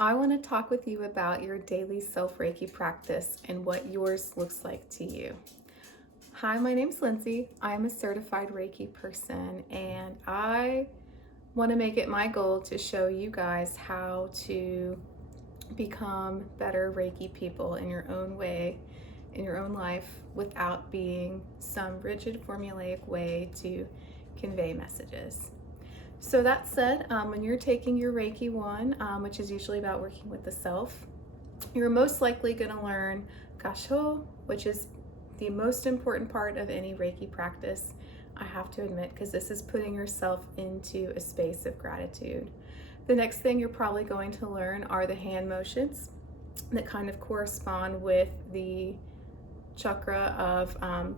I want to talk with you about your daily self-Reiki practice and what yours looks like to you. Hi, my name's Lindsay. I'm a certified Reiki person, and I want to make it my goal to show you guys how to become better Reiki people in your own way, in your own life, without being some rigid formulaic way to convey messages. So that said, when you're taking your Reiki One, which is usually about working with the self, you're most likely going to learn Gasho, which is the most important part of any Reiki practice, I have to admit, because this is putting yourself into a space of gratitude. The next thing you're probably going to learn are the hand motions that kind of correspond with the chakra of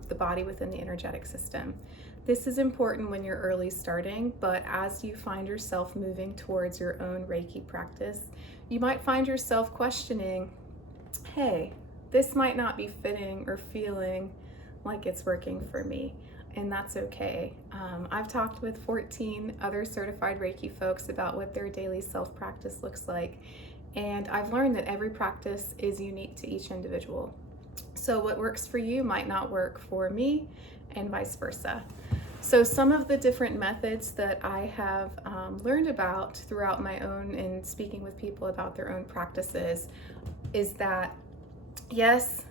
the body within the energetic system. This is important when you're early starting, but as you find yourself moving towards your own Reiki practice, you might find yourself questioning, hey, this might not be fitting or feeling like it's working for me, and that's okay. I've talked with 14 other certified Reiki folks about what their daily self-practice looks like, and I've learned that every practice is unique to each individual. So what works for you might not work for me, and vice versa. So some of the different methods that I have learned about throughout my own and speaking with people about their own practices is that, yes,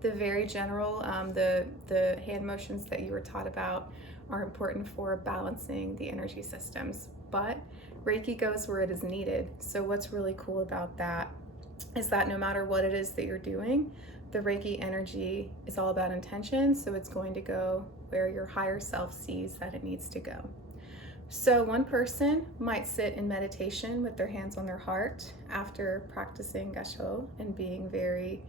the very general, the hand motions that you were taught about are important for balancing the energy systems, but Reiki goes where it is needed. So what's really cool about that is that no matter what it is that you're doing, the Reiki energy is all about intention, so it's going to go where your higher self sees that it needs to go. So one person might sit in meditation with their hands on their heart after practicing Gasho and being very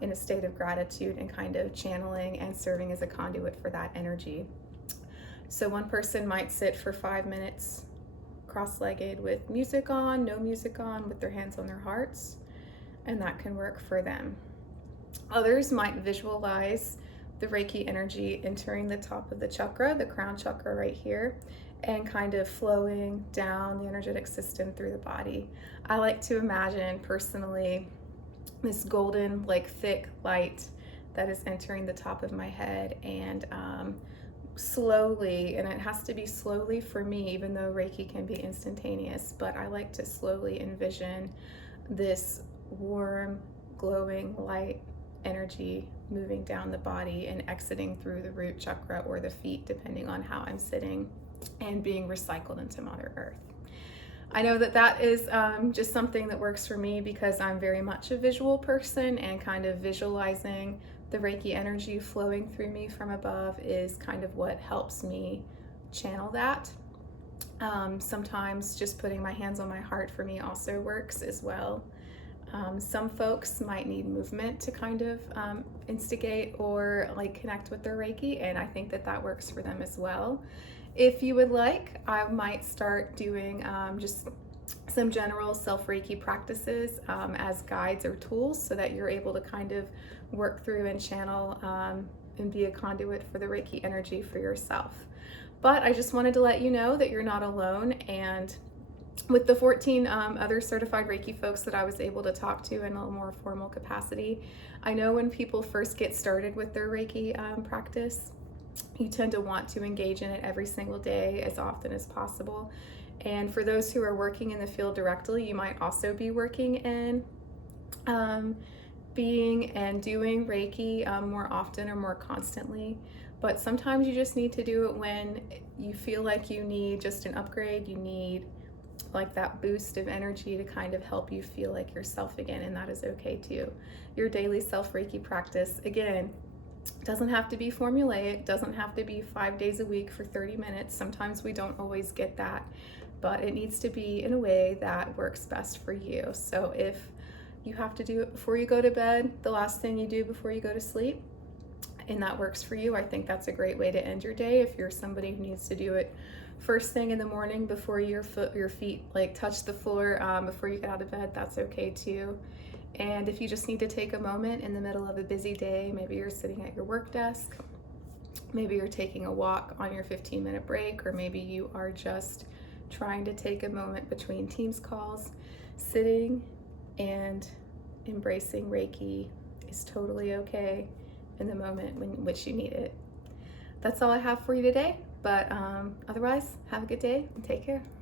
in a state of gratitude and kind of channeling and serving as a conduit for that energy. So one person might sit for 5 minutes cross-legged with music on, no music on, with their hands on their hearts, and that can work for them. Others might visualize the Reiki energy entering the top of the chakra, the crown chakra right here, and kind of flowing down the energetic system through the body. I like to imagine personally this golden, like thick light that is entering the top of my head and slowly, and it has to be slowly for me, even though Reiki can be instantaneous, but I like to slowly envision this warm, glowing light energy moving down the body and exiting through the root chakra or the feet, depending on how I'm sitting, and being recycled into Mother Earth. I know that that is just something that works for me because I'm very much a visual person, and kind of visualizing the Reiki energy flowing through me from above is kind of what helps me channel that. Sometimes just putting my hands on my heart for me also works as well. Some folks might need movement to kind of instigate or like connect with their Reiki, and I think that that works for them as well. If you would like, I might start doing just some general self-Reiki practices as guides or tools so that you're able to kind of work through and channel and be a conduit for the Reiki energy for yourself. But I just wanted to let you know that you're not alone, and with the 14 other certified Reiki folks that I was able to talk to in a more formal capacity, I know when people first get started with their Reiki practice, you tend to want to engage in it every single day as often as possible. And for those who are working in the field directly, you might also be working in being and doing Reiki more often or more constantly. But sometimes you just need to do it when you feel like you need just an upgrade, you need like that boost of energy to kind of help you feel like yourself again, and that is okay too. Your daily self-Reiki practice, again, doesn't have to be formulaic, doesn't have to be 5 days a week for 30 minutes. Sometimes we don't always get that, but it needs to be in a way that works best for you. So if you have to do it before you go to bed, the last thing you do before you go to sleep, and that works for you, I think that's a great way to end your day. If you're somebody who needs to do it first thing in the morning before your feet like touch the floor before you get out of bed, that's okay too. And if you just need to take a moment in the middle of a busy day, maybe you're sitting at your work desk, maybe you're taking a walk on your 15-minute break, or maybe you are just trying to take a moment between Teams calls, sitting and embracing Reiki is totally okay in the moment in which you need it. That's all I have for you today, but otherwise, have a good day and take care.